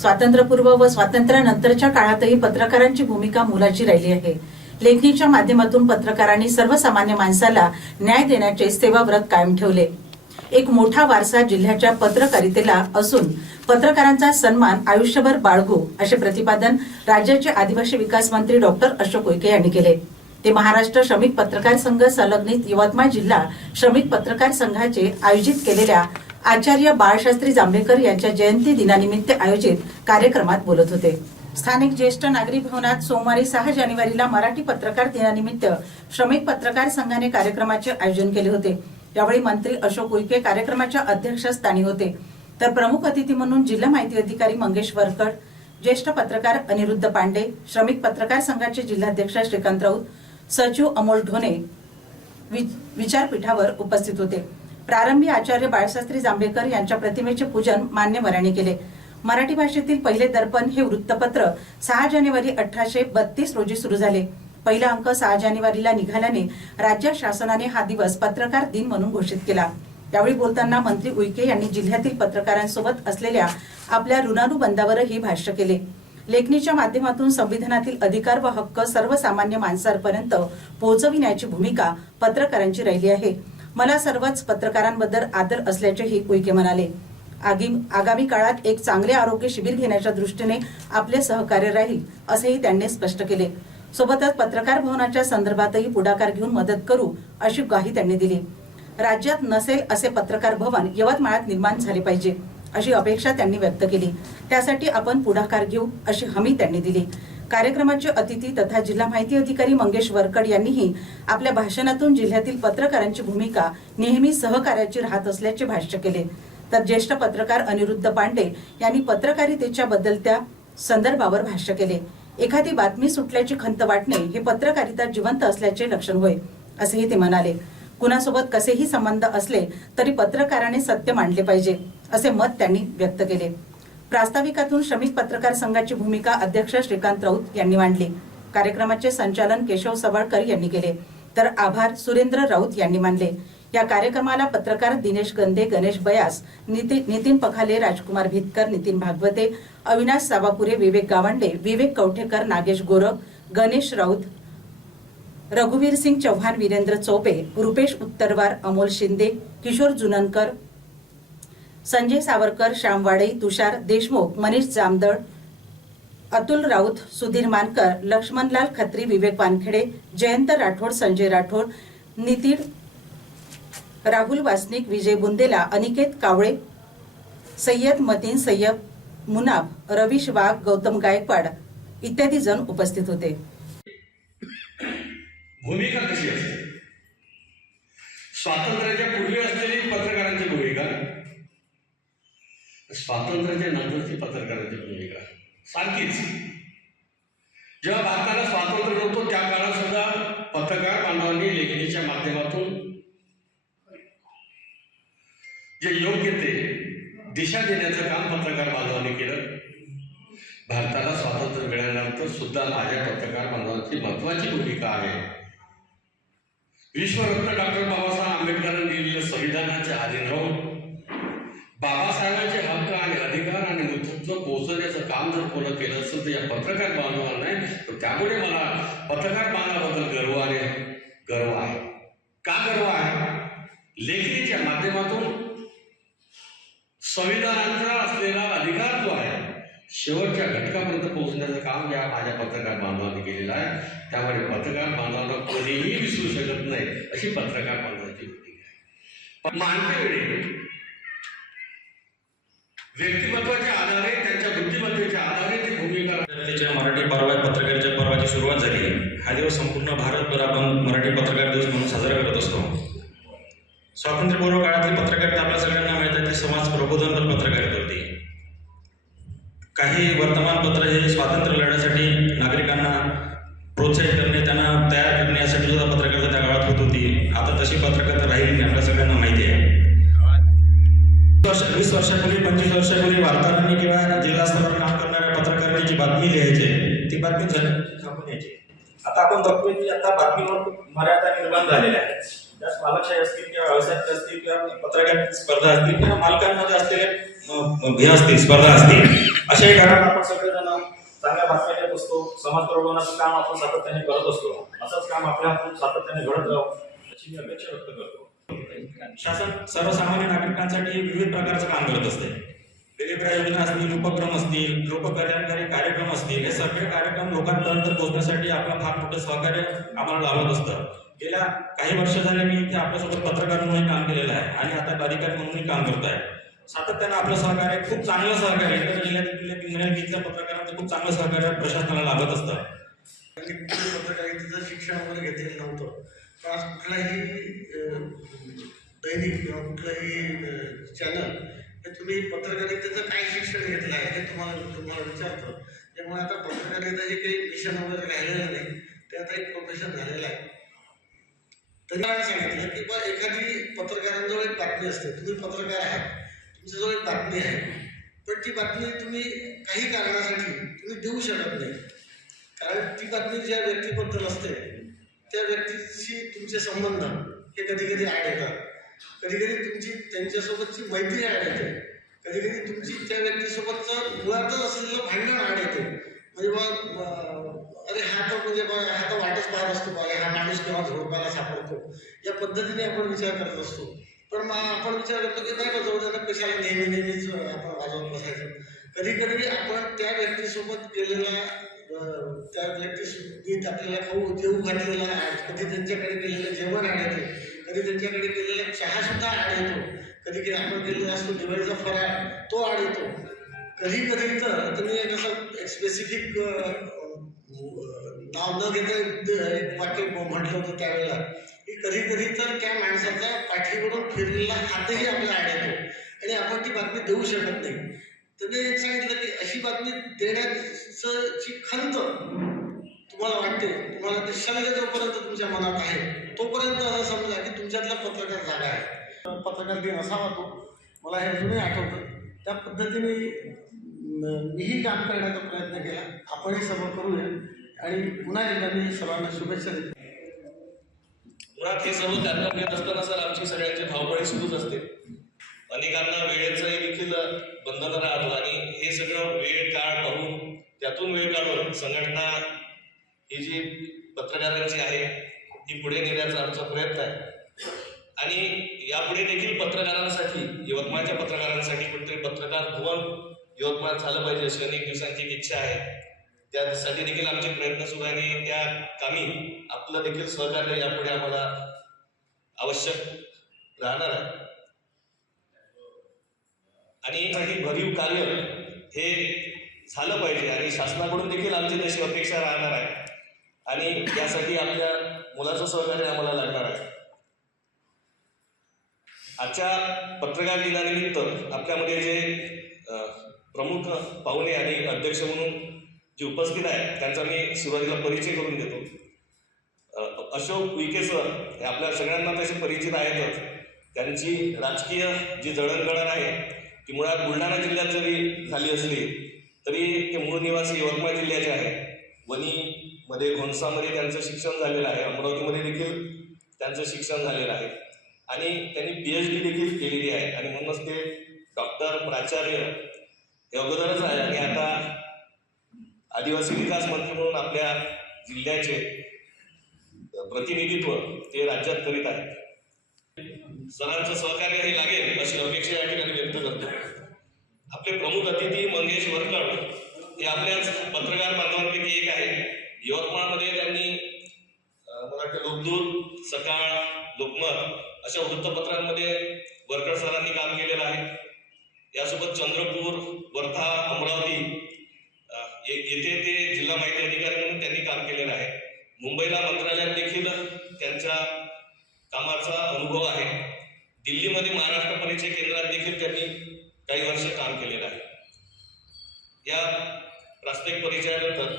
स्वातंत्र्यपूर्व व स्वातंत्र्यानंतरच्या काळातही पत्रकारांची भूमिका मोलाची राहिली आहे. लेखणीच्या माध्यमातून पत्रकारांनी सर्वसामान्य माणसाला न्याय देण्याचे सेवाव्रत कायम ठेवले. एक मोठा वारसा जिल्ह्याच्या पत्रकारितेला असून पत्रकारांचा सन्मान आयुष्यभर बाळगू असे प्रतिपादन राज्याचे आदिवासी विकास मंत्री डॉक्टर अशोक उईके यांनी केले. ते महाराष्ट्र श्रमिक पत्रकार संघ संलग्नित यवतमाळ जिल्हा श्रमिक पत्रकार संघाचे आयोजित केलेल्या आचार्य बाळशास्त्री जांभेकर यांच्या जयंती दिनानिमित्त आयोजित कार्यक्रमात बोलत होते. स्थानिक ज्येष्ठ नागरिक भवनात सोमवारी 6 जानेवारीला मराठी पत्रकार दिनानिमित्त श्रमिक पत्रकार संघाने कार्यक्रमाचे आयोजन केले होते. यावेळी मंत्री अशोक उईके कार्यक्रमाच्या अध्यक्षस्थानी होते, तर प्रमुख अतिथी म्हणून जिल्हा माहिती अधिकारी मंगेश वरकड, ज्येष्ठ पत्रकार अनिरुद्ध पांडे, श्रमिक पत्रकार संघाचे जिल्हाध्यक्ष श्रीकांत राऊत, सचिव अमोल ढोणे विचारपीठावर उपस्थित होते. प्रारंभी आचार्य बाळशास्त्री जांभेकर यांच्या प्रतिमेचे पूजन मान्यवरांनी केले. मराठी भाषेतील पहिले दर्पण हे वृत्तपत्र 6 जानेवारी 1832 रोजी सुरू झाले. पहिला अंक 6 जानेवारीला निघाल्याने राज्य शासनाने हा दिवस पत्रकार दिन म्हणून घोषित केला. यावेळी बोलताना मंत्री उईके यांनी जिल्ह्यातील पत्रकारांसोबत असलेल्या आपल्या ऋणानुबंधावरही भाष्य केले. लेखणीच्या माध्यमातून संविधानातील अधिकार व हक्क सर्वसामान्य माणसांपर्यंत पोहोचविण्याची भूमिका पत्रकारांची राहिली आहे. मला सर्वच पत्रकारांबद्दल आदर असल्याचेही उईके म्हणाले. आगामी काळात एक चांगले आरोग्य शिबिर घेण्याच्या दृष्टीने आपले सहकार्य राहील असेही त्यांनी स्पष्ट केले. सोबतच पत्रकार भवनाच्या संदर्भातही पुढाकार घेऊन मदत करू अशी ग्वाही त्यांनी दिली. राज्यात नसेल असे पत्रकार भवन यवतमाळात निर्माण झाले पाहिजे अशी अपेक्षा त्यांनी व्यक्त केली. त्यासाठी आपण पुढाकार घेऊ अशी हमी त्यांनी दिली. कार्यक्रमाचे अतिथी तथा जिल्हा माहिती अधिकारी मंगेश वरकड यांनीही आपल्या भाषणातून जिल्ह्यातील पत्रकारांची भूमिका नेहमी सहकार्याची राहत असल्याचे भाष्य केले. तर ज्येष्ठ पत्रकार अनिरुद्ध पांडे यांनी पत्रकारितेच्या बदलत्या संदर्भावर भाष्य केले. एखादी बातमी सुटल्याची खंत वाटणे हे पत्रकारिता जिवंत असल्याचे लक्षण होय असेही ते म्हणाले. कुणासोबत कसेही संबंध असले तरी पत्रकाराने सत्य मांडले पाहिजे असे मत त्यांनी व्यक्त केले. प्रास्ताविकातून श्रमिक पत्रकार संघाची भूमिका अध्यक्ष श्रीकांत राऊत यांनी मांडली. कार्यक्रमाचे संचालन केशव सवाळकर यांनी केले, तर आभार सुरेंद्र राऊत यांनी मानले. या कार्यक्रमाला पत्रकार दिनेश गंदे, गणेश बयास, नितीन पखाले, राजकुमार भितकर, नितीन भागवते, अविनाश सावापुरे, विवेक गावंडे, विवेक कवठेकर, नागेश गोरख, गणेश राऊत, रघुवीर सिंग चौहान, वीरेंद्र चौबे, रुपेश उत्तरवार, अमोल शिंदे, किशोर जुननकर, संजय सावरकर, श्याम वाडे, तुषार देशमुख, मनीष जामदळ, अतुल राऊत, सुधीर मानकर, लक्ष्मणलाल खत्री, विवेक वानखेडे, जयंत राठोड, संजय राठोड, नितीन राहुल वासनिक, विजय बुंदेला, अनिकेत कावळे, सय्यद मतीन, सय्यद मुनाब, रवीश वाघ, गौतम गायकवाड इत्यादी जण उपस्थित होते. भूमिका कशी असते? स्वातंत्र्याच्या पूर्वी असलेली पत्रकारांची भूमिका, स्वातंत्र्याच्या नंतरची पत्रकारांची भूमिका सारखीच. जेव्हा भारताला स्वातंत्र्य नव्हतं त्या काळात सुद्धा पत्रकार बांधवांनी लेखणीच्या माध्यमातून जे योग्य ते दिशा देण्याचं काम पत्रकार बांधवांनी केलं. भारताला स्वातंत्र्य मिळाल्यानंतर सुद्धा माझ्या पत्रकार बांधवांची महत्वाची भूमिका आहे. विश्वरत्न डॉक्टर बाबासाहेब आंबेडकरांनी दिलेल्या संविधानाच्या अधीन राहून बाबासाहेबांचे हक्क आणि अधिकार आणि नेतृत्व पोहोचवण्याचं काम जर कोणी केलं असेल तर या पत्रकार बांधवांना आहे. तर त्यामुळे मला पत्रकार बांधवाबद्दल गर्व आहे. का गर्व आहे? लेखणीच्या माध्यमातून संविधानाचा असलेला अधिकार जो आहे शेवटच्या घटकापर्यंत पोहोचण्याचं काम या माझ्या पत्रकार बांधवांनी केलेलं आहे. त्यामुळे पत्रकार बांधवांना कधीही विसरू शकत नाही अशी पत्रकार बांधवांची भूमिका आहे. पण मानते वेळी व्यक्तिमत्वाच्या आधारे, त्यांच्या बुद्धिमत्तेच्या आधारे ती भूमिका. त्याच्या मराठी पत्रकारितेच्या पर्वाची सुरुवात झाली. हा दिवस संपूर्ण भारतभर आपण मराठी पत्रकार दिवस म्हणून साजरा करत असतो. स्वातंत्र्यपूर्व काळातील पत्रकारिता आपल्या सगळ्यांना माहित आहे, ती समाज प्रबोधनपर पत्रकारिता होती. काही वर्तमानपत्र हे स्वातंत्र्य लढ्यासाठी नागरिकांना प्रोत्साहित करणे, त्यांना तयार करणे यासाठी सुद्धा पत्रकारिता त्या काळात होत होती. आता तशी पत्रकारिता राहिली नाही, आपल्या सगळ्यांना माहिती आहे. 20 वर्षापूर्वी 25 वर्षापूर्वी वार्ताहरांनी किंवा जिल्हा स्तरावर काम करणाऱ्या पत्रकारांनी जी बातमी लिहायची ती बातमी छापून यायची. आता आपण बघतोय की आता बातमीवर मर्यादा निर्माण झालेल्या आहेत. त्यात मालकशाही असतील किंवा व्यवसायात असतील किंवा पत्रकारिता स्पर्धा असतील किंवा मालकांमध्ये असलेले हे असतील, स्पर्धा असतील, अशाही कारण आपण सगळेजण चांगल्या बातम्या असतो. समाज प्रबोधनाचं काम आपण सातत्याने करत असतो. असंच काम आपल्या सातत्याने घडत राहावं अशी मी अपेक्षा व्यक्त करतो. शासन सर्वसामान्य नागरिकांसाठी विविध प्रकारचं काम करत असते. वेगवेगळ्या योजना असतील, उपक्रम असतील, लोककल्याणकारी कार्यक्रम असतील, हे सगळे कार्यक्रम लोकांपर्यंत पोहोचण्यासाठी आपलं फार मोठं सहकार्य आम्हाला लाभत असतं. गेल्या काही वर्ष झाले मी इथे आपल्यासोबत पत्रकार म्हणूनही काम केलेलं आहे आणि आता अधिकारी म्हणूनही काम करत आहे. सातत्यानं आपलं सहकार्य, खूप चांगलं सहकार्य, इतर जिल्ह्यातील पत्रकारांचं खूप चांगलं सहकार्य प्रशासनाला लाभत असतं. पत्रकारितेचं शिक्षण वगैरे घेतलेलं नव्हतं. तर आज कुठलाही दैनिक किंवा कुठलाही चॅनल हे तुम्ही पत्रकारितेचं काय शिक्षण घेतलं आहे हे तुम्हाला विचारतं. त्यामुळे आता पत्रकारिता हे काही मिशन वगैरे राहिलेलं नाही, ते आता एक प्रोफेशन झालेलं आहे. तरी मला सांगितलं की बा एखादी पत्रकारांजवळ एक बातमी असते, तुम्ही पत्रकार आहात, तुमच्याजवळ एक बातमी आहे, पण ती बातमी तुम्ही काही कारणासाठी तुम्ही देऊ शकत नाही. कारण ती बातमी ज्या व्यक्तीबद्दल असते त्या व्यक्तीशी तुमचे संबंध हे कधी कधी ॲड येतात. कधी कधी तुमची त्यांच्यासोबतची मैत्री ॲड येते, कधी कधी तुमची त्या व्यक्तीसोबतचं मुळातच असलेलं भांडण ॲड येते. म्हणजे अरे हा तर म्हणजे हा तर वाटच पाहत असतो, हा माणूस केव्हा झोडपायला सापडतो, या पद्धतीने आपण विचार करत असतो. पण मग आपण विचार करतो की नाही जाऊ द्या, कशाला नेहमीच आपण वाजवत बसायचं. कधी कधी आपण त्या व्यक्तीसोबत केलेला त्या व्यक्तीसोबत आपल्याला खाऊ जेवू घातलेला ॲड, कधी त्यांच्याकडे केलेलं जेवण ॲड येते, कधी त्यांच्याकडे केलेला चहासुद्धा ॲड येतो, कधी कधी आपण केलेला असतो दिवाळीचा फराळ तो ॲड येतो. कधी कधी तर तुम्ही एक असं स्पेसिफिक नाव न घेता एक वाक्य म्हटलं होतं त्यावेळेला की कधी कधी तर त्या माणसाच्या पाठीवरून फिरलेला हातही आपला ॲड येतो आणि आपण ती बातमी देऊ शकत नाही. त्याने एक सांगितलं की अशी बातमी देण्याची खंत तुम्हाला वाटते, तुम्हाला ते शल्य जोपर्यंत तुमच्या मनात आहे तोपर्यंत असं समजा की तुमच्यातला पत्रकार जागा आहे. पत्रकार दिन असावा तो मला हे अजूनही आठवतं. त्या पद्धतीने मीही काम करण्याचा प्रयत्न केला. आपणही सर्व करूया आणि पुन्हा एकदा मी सर्वांना शुभेच्छा देतो. मुळात हे सर्व कार्यक्रम घेत असताना सर आमची सगळ्यांची धावपळी सुरूच असते. अनेकांना वेळेचंही देखील बंधन राहतं आणि हे सगळं वेळ काळ पाहून त्यातून वेळ काढून संघटना ही जी पत्रकारांची आहे ती पुढे नेण्याचा आमचा प्रयत्न आहे. आणि यापुढे देखील पत्रकारांसाठी, यवतमाळच्या पत्रकारांसाठी कुठेतरी पत्रकार भवन यवतमाळ झालं पाहिजे अशी अनेक दिवसांची एक इच्छा आहे. त्यासाठी देखील आमचे प्रयत्न सुरू आहे आणि त्या कामी आपलं देखील सहकार्य यापुढे आम्हाला आवश्यक राहणार आहे. आणि भरीव कार्य हे झालं पाहिजे आणि शासनाकडून देखील आमची तशी अपेक्षा राहणार आहे आणि त्यासाठी आपल्या मुलाचं सहकार्य आम्हाला लागणार आहे. आजच्या पत्रकार दिनानिमित्त आपल्यामध्ये जे प्रमुख पाहुणे आणि अध्यक्ष म्हणून जे उपस्थित आहेत त्यांचा मी सुरुवातीला परिचय करून देतो. अशोक उईके सर हे आपल्या सगळ्यांना तसे परिचित आहेतच. त्यांची राजकीय जी जडणघडण आहे ती मुळात बुलढाणा जिल्ह्यात जरी झाली असली तरी ते मूळ निवासी यवतमाळ जिल्ह्याचे आहे. वणीमध्ये, घोणसामध्ये त्यांचं शिक्षण झालेलं आहे. अमरावतीमध्ये देखील त्यांचं शिक्षण झालेलं आहे आणि त्यांनी PhD देखील केलेली आहे आणि म्हणूनच ते डॉक्टर, प्राचार्य हे अगोदरच आहे आणि आता आदिवासी विकास मंत्री म्हणून आपल्या जिल्ह्याचे प्रतिनिधित्व ते राज्यात करीत आहेत. सरांचं सहकार्य हे लागेल अशी अपेक्षा या ठिकाणी व्यक्त करतो. आपले प्रमुख अतिथी मंगेश वरकड हे आपल्याच पत्रकार बांधवांपैकी एक आहे. यवतमाळमध्ये त्यांनी मला वाटतं लोकदूत, सकाळ, लोकमत अशा वृत्तपत्रांमध्ये वरकड सरांनी काम केलेलं आहे. यासोबत चंद्रपूर, वर्धा, अमरावती येथे ते जिल्हा माहिती अधिकारी म्हणून त्यांनी काम केलेलं आहे. मुंबईला मंत्रालयात देखील त्यांच्या कामाचा अनुभव आहे. दिल्लीमध्ये महाराष्ट्र परिचय केंद्रात देखील त्यांनी काही वर्ष काम केलेलं आहे. या प्रास्ताविक परिचयानंतर